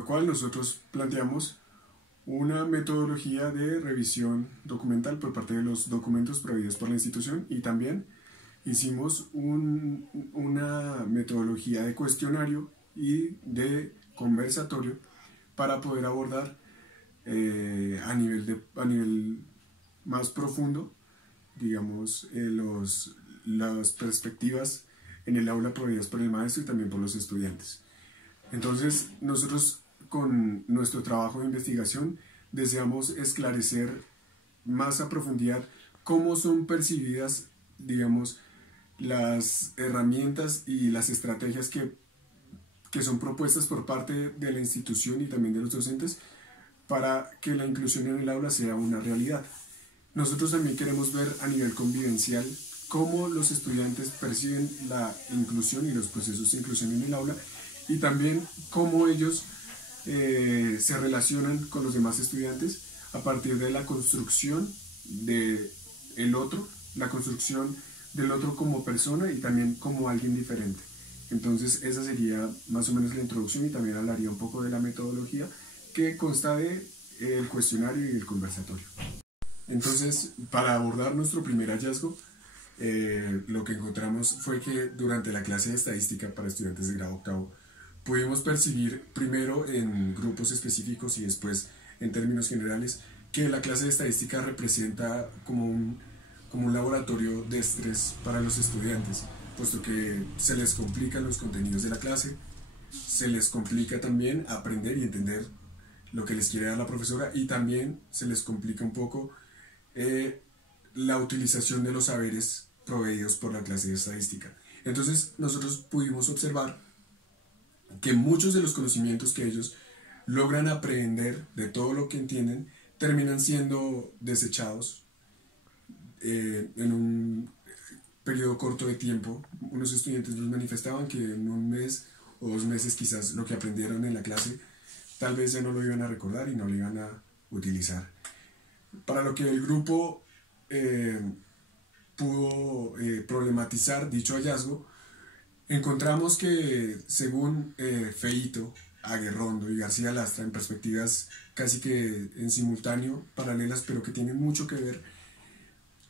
lo cual nosotros planteamos una metodología de revisión documental por parte de los documentos prohibidos por la institución, y también hicimos una metodología de cuestionario y de conversatorio para poder abordar a nivel más profundo, digamos, las perspectivas en el aula prohibidas por el maestro y también por los estudiantes. Entonces, nosotros con nuestro trabajo de investigación deseamos esclarecer más a profundidad cómo son percibidas, digamos, las herramientas y las estrategias que son propuestas por parte de la institución y también de los docentes para que la inclusión en el aula sea una realidad. Nosotros también queremos ver a nivel convivencial cómo los estudiantes perciben la inclusión y los procesos de inclusión en el aula, y también cómo ellos se relacionan con los demás estudiantes a partir de la construcción del otro, la construcción del otro como persona y también como alguien diferente. Entonces esa sería más o menos la introducción, y también hablaría un poco de la metodología que consta de el cuestionario y el conversatorio. Entonces, para abordar nuestro primer hallazgo, lo que encontramos fue que durante la clase de estadística para estudiantes de grado octavo pudimos percibir primero en grupos específicos y después en términos generales que la clase de estadística representa como un laboratorio de estrés para los estudiantes, puesto que se les complican los contenidos de la clase, se les complica también aprender y entender lo que les quiere dar la profesora, y también se les complica un poco la utilización de los saberes proveídos por la clase de estadística. Entonces nosotros pudimos observar que muchos de los conocimientos que ellos logran aprender de todo lo que entienden terminan siendo desechados en un periodo corto de tiempo. Unos estudiantes nos manifestaban que en un mes o 2 meses quizás lo que aprendieron en la clase tal vez ya no lo iban a recordar y no lo iban a utilizar. Para lo que el grupo pudo problematizar dicho hallazgo, encontramos que según Feito, Aguerrondo y García Lastra, en perspectivas casi que en simultáneo, paralelas, pero que tienen mucho que ver,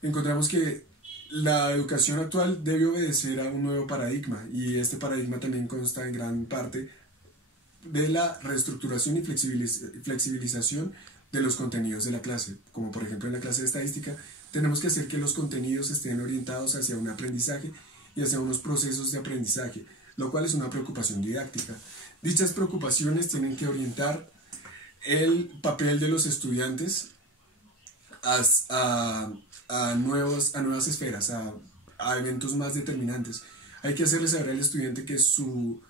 encontramos que la educación actual debe obedecer a un nuevo paradigma, y este paradigma también consta en gran parte de la reestructuración y flexibilización de los contenidos de la clase. Como por ejemplo en la clase de estadística, tenemos que hacer que los contenidos estén orientados hacia un aprendizaje y hacia unos procesos de aprendizaje, lo cual es una preocupación didáctica. Dichas preocupaciones tienen que orientar el papel de los estudiantes a nuevas esferas, a eventos más determinantes. Hay que hacerle saber al estudiante que su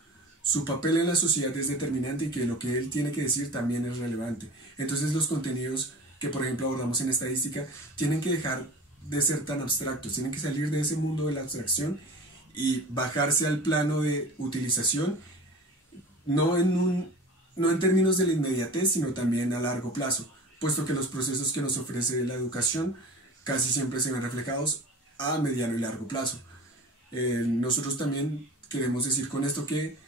papel en la sociedad es determinante y que lo que él tiene que decir también es relevante. Entonces los contenidos que por ejemplo abordamos en estadística tienen que dejar de ser tan abstractos, tienen que salir de ese mundo de la abstracción y bajarse al plano de utilización, no en términos de la inmediatez, sino también a largo plazo, puesto que los procesos que nos ofrece la educación casi siempre se ven reflejados a mediano y largo plazo. Nosotros también queremos decir con esto que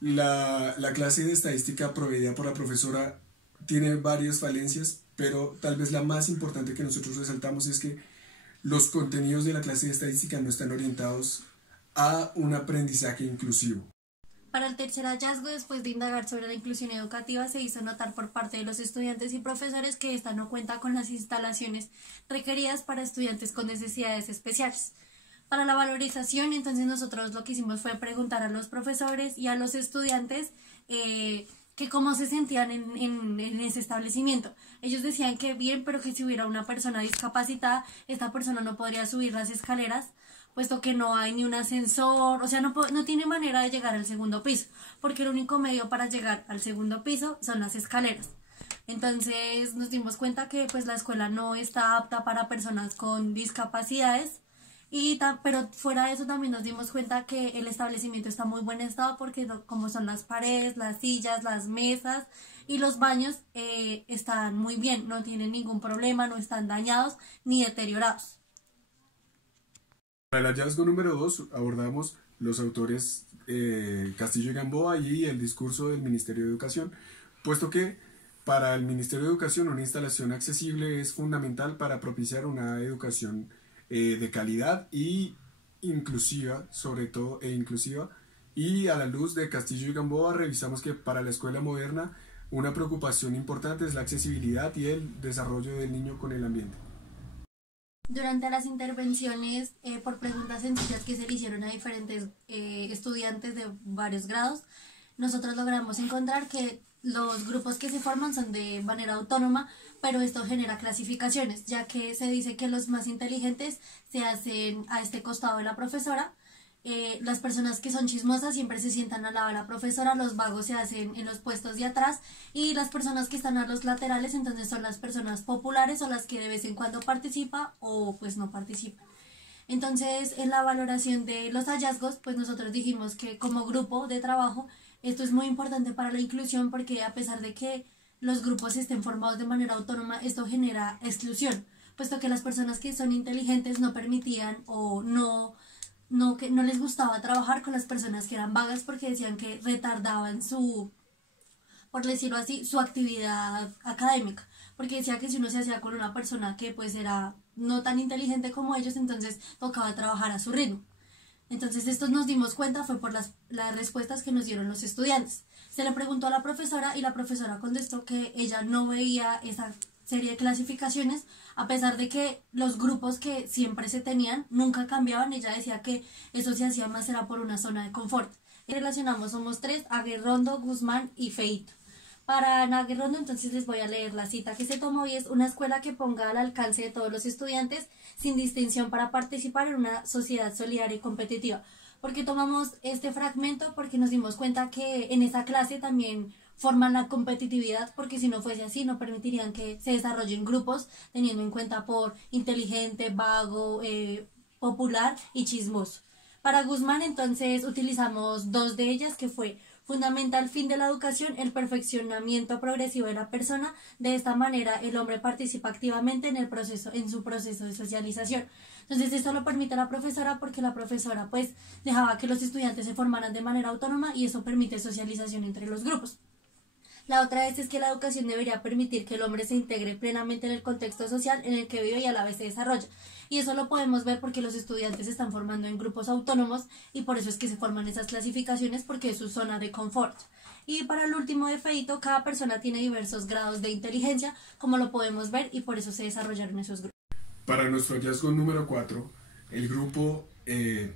la clase de estadística proveída por la profesora tiene varias falencias, pero tal vez la más importante que nosotros resaltamos es que los contenidos de la clase de estadística no están orientados a un aprendizaje inclusivo. Para el tercer hallazgo, después de indagar sobre la inclusión educativa, se hizo notar por parte de los estudiantes y profesores que ésta no cuenta con las instalaciones requeridas para estudiantes con necesidades especiales. Para la valorización, entonces nosotros lo que hicimos fue preguntar a los profesores y a los estudiantes que cómo se sentían en ese establecimiento. Ellos decían que bien, pero que si hubiera una persona discapacitada, esta persona no podría subir las escaleras, puesto que no hay ni un ascensor, o sea, no tiene manera de llegar al segundo piso, porque el único medio para llegar al segundo piso son las escaleras. Entonces nos dimos cuenta que pues la escuela no está apta para personas con discapacidades, pero fuera de eso también nos dimos cuenta que el establecimiento está en muy buen estado, porque como son las paredes, las sillas, las mesas y los baños están muy bien, no tienen ningún problema, no están dañados ni deteriorados. Para el hallazgo número 2 abordamos los autores Castillo y Gamboa y el discurso del Ministerio de Educación, puesto que para el Ministerio de Educación una instalación accesible es fundamental para propiciar una educación de calidad y inclusiva, sobre todo, inclusiva. Y a la luz de Castillo y Gamboa revisamos que para la escuela moderna una preocupación importante es la accesibilidad y el desarrollo del niño con el ambiente. Durante las intervenciones por preguntas sencillas que se le hicieron a diferentes estudiantes de varios grados, nosotros logramos encontrar que los grupos que se forman son de manera autónoma, pero esto genera clasificaciones, ya que se dice que los más inteligentes se hacen a este costado de la profesora. Las personas que son chismosas siempre se sientan al lado de la profesora, los vagos se hacen en los puestos de atrás y las personas que están a los laterales entonces son las personas populares o las que de vez en cuando participan o pues no participan. Entonces en la valoración de los hallazgos pues nosotros dijimos que como grupo de trabajo esto es muy importante para la inclusión porque a pesar de que los grupos estén formados de manera autónoma esto genera exclusión, puesto que las personas que son inteligentes no permitían o que no les gustaba trabajar con las personas que eran vagas porque decían que retardaban por decirlo así, su actividad académica. Porque decía que si uno se hacía con una persona que pues era no tan inteligente como ellos, entonces tocaba trabajar a su ritmo. Entonces esto nos dimos cuenta fue por las respuestas que nos dieron los estudiantes. Se le preguntó a la profesora y la profesora contestó que ella no veía esa serie de clasificaciones, a pesar de que los grupos que siempre se tenían nunca cambiaban. Ella decía que eso se hacía más era por una zona de confort. Y relacionamos, somos tres, Aguirrondo, Guzmán y Feito. Para Aguirrondo entonces les voy a leer la cita que se tomó y es una escuela que ponga al alcance de todos los estudiantes sin distinción para participar en una sociedad solidaria y competitiva. Porque tomamos este fragmento porque nos dimos cuenta que en esa clase también forman la competitividad, porque si no fuese así no permitirían que se desarrollen grupos teniendo en cuenta por inteligente, vago, popular y chismoso. Para Guzmán entonces utilizamos dos de ellas que fue fundamental fin de la educación, el perfeccionamiento progresivo de la persona. De esta manera el hombre participa activamente en su proceso de socialización. Entonces esto lo permite la profesora porque la profesora pues dejaba que los estudiantes se formaran de manera autónoma y eso permite socialización entre los grupos. La otra es que la educación debería permitir que el hombre se integre plenamente en el contexto social en el que vive y a la vez se desarrolla. Y eso lo podemos ver porque los estudiantes se están formando en grupos autónomos y por eso es que se forman esas clasificaciones porque es su zona de confort. Y para el último de Feito, cada persona tiene diversos grados de inteligencia, como lo podemos ver, y por eso se desarrollaron esos grupos. Para nuestro hallazgo número 4, el grupo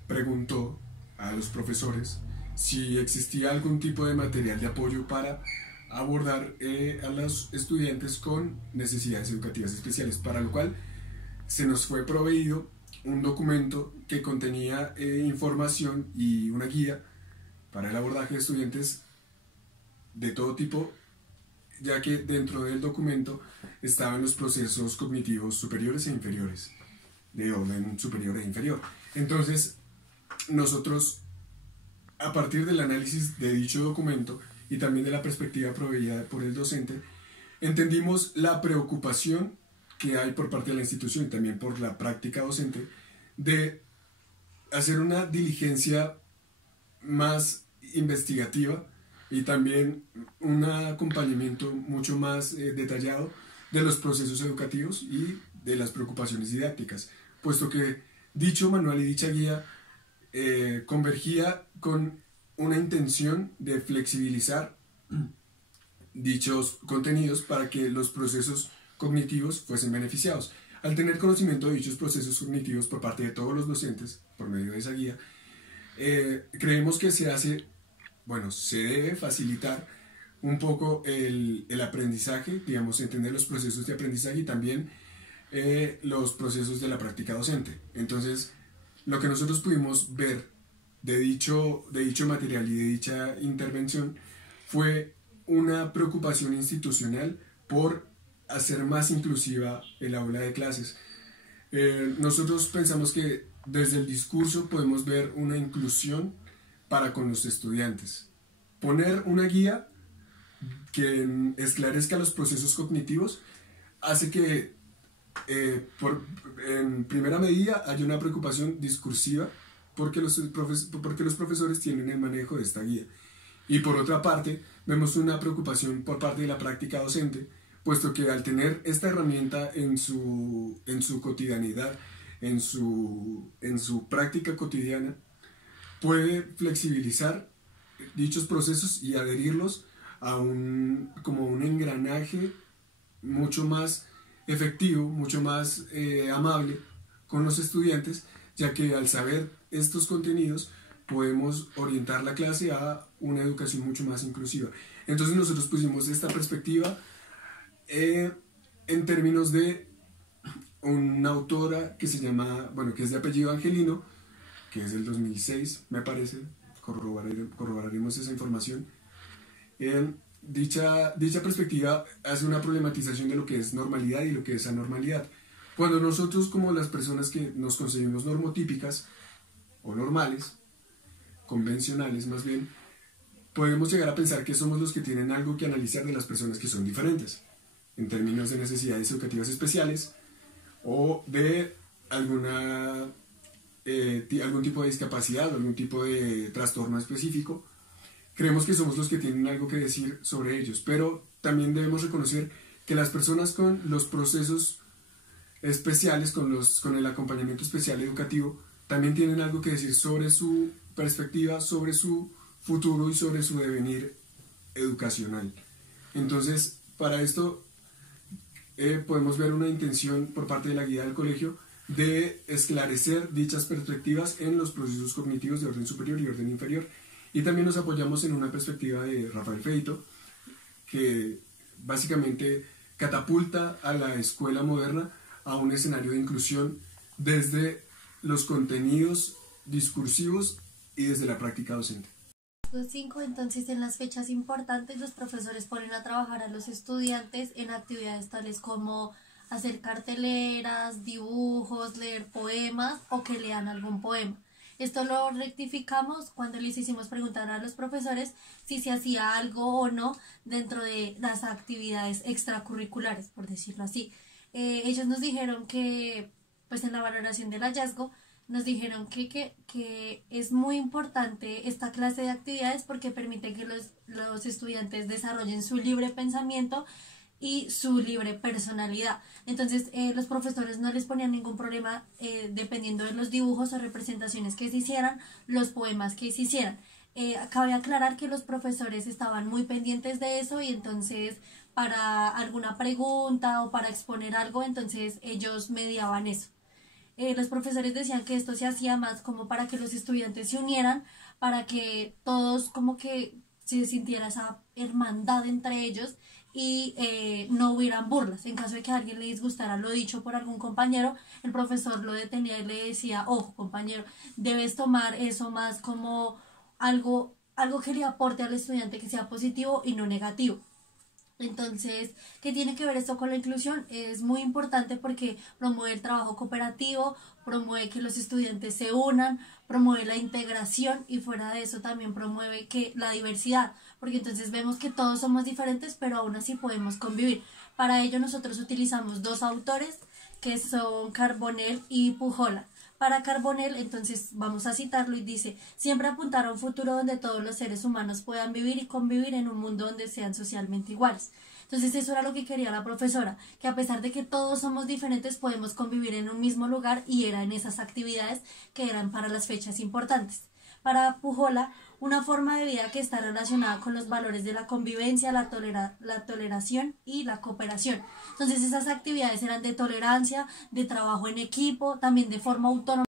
preguntó a los profesores si existía algún tipo de material de apoyo para abordar a los estudiantes con necesidades educativas especiales, para lo cual se nos fue proveído un documento que contenía información y una guía para el abordaje de estudiantes de todo tipo, ya que dentro del documento estaban los procesos cognitivos superiores e inferiores, de orden superior e inferior. Entonces, nosotros, a partir del análisis de dicho documento y también de la perspectiva proveída por el docente, entendimos la preocupación que hay por parte de la institución y también por la práctica docente de hacer una diligencia más investigativa y también un acompañamiento mucho más detallado de los procesos educativos y de las preocupaciones didácticas, puesto que dicho manual y dicha guía convergía con una intención de flexibilizar dichos contenidos para que los procesos cognitivos fuesen beneficiados. Al tener conocimiento de dichos procesos cognitivos por parte de todos los docentes, por medio de esa guía, creemos que se debe facilitar un poco el aprendizaje, digamos, entender los procesos de aprendizaje y también los procesos de la práctica docente. Entonces, lo que nosotros pudimos ver de dicho material y de dicha intervención fue una preocupación institucional por hacer más inclusiva el aula de clases. Nosotros pensamos que desde el discurso podemos ver una inclusión para con los estudiantes. Poner una guía que esclarezca los procesos cognitivos hace que en primera medida haya una preocupación discursiva porque porque los profesores tienen el manejo de esta guía. Y por otra parte, vemos una preocupación por parte de la práctica docente, puesto que al tener esta herramienta en su cotidianidad, en su práctica cotidiana, puede flexibilizar dichos procesos y adherirlos a como un engranaje mucho más efectivo, mucho más amable con los estudiantes, ya que al saber estos contenidos podemos orientar la clase a una educación mucho más inclusiva. Entonces nosotros pusimos esta perspectiva en términos de una autora que se llama, bueno, que es de apellido Angelino, que es del 2006, me parece, corroboraremos esa información. Dicha perspectiva hace una problematización de lo que es normalidad y lo que es anormalidad. Cuando nosotros, como las personas que nos concebimos normotípicas o normales, convencionales más bien, podemos llegar a pensar que somos los que tienen algo que analizar de las personas que son diferentes, en términos de necesidades educativas especiales o de algún tipo de discapacidad o algún tipo de trastorno específico. Creemos que somos los que tienen algo que decir sobre ellos, pero también debemos reconocer que las personas con los procesos especiales, con el acompañamiento especial educativo, también tienen algo que decir sobre su perspectiva, sobre su futuro y sobre su devenir educacional. Entonces, para esto podemos ver una intención por parte de la guía del colegio de esclarecer dichas perspectivas en los procesos cognitivos de orden superior y orden inferior. Y también nos apoyamos en una perspectiva de Rafael Feito, que básicamente catapulta a la escuela moderna a un escenario de inclusión desde los contenidos discursivos y desde la práctica docente. 5. Entonces, en las fechas importantes, los profesores ponen a trabajar a los estudiantes en actividades tales como hacer carteleras, dibujos, leer poemas o que lean algún poema. Esto lo rectificamos cuando les hicimos preguntar a los profesores si se hacía algo o no dentro de las actividades extracurriculares, por decirlo así. Ellos nos dijeron que, pues en la valoración del hallazgo, nos dijeron que es muy importante esta clase de actividades porque permite que los estudiantes desarrollen su libre pensamiento y su libre personalidad. Entonces los profesores no les ponían ningún problema dependiendo de los dibujos o representaciones que se hicieran, los poemas que se hicieran. Cabe aclarar que los profesores estaban muy pendientes de eso y entonces para alguna pregunta o para exponer algo, entonces ellos mediaban eso. Los profesores decían que esto se hacía más como para que los estudiantes se unieran, para que todos como que se sintiera esa hermandad entre ellos y no hubieran burlas. En caso de que a alguien le disgustara lo dicho por algún compañero, el profesor lo detenía y le decía, ojo compañero, debes tomar eso más como algo que le aporte al estudiante, que sea positivo y no negativo. Entonces, ¿qué tiene que ver esto con la inclusión? Es muy importante porque promueve el trabajo cooperativo, promueve que los estudiantes se unan, promueve la integración y fuera de eso también promueve que la diversidad, porque entonces vemos que todos somos diferentes, pero aún así podemos convivir. Para ello nosotros utilizamos dos autores que son Carbonell y Pujola. Para Carbonell, entonces vamos a citarlo y dice, siempre apuntar a un futuro donde todos los seres humanos puedan vivir y convivir en un mundo donde sean socialmente iguales. Entonces eso era lo que quería la profesora, que a pesar de que todos somos diferentes podemos convivir en un mismo lugar y era en esas actividades que eran para las fechas importantes. Para Pujola, una forma de vida que está relacionada con los valores de la convivencia, la toleración y la cooperación. Entonces esas actividades eran de tolerancia, de trabajo en equipo, también de forma autónoma.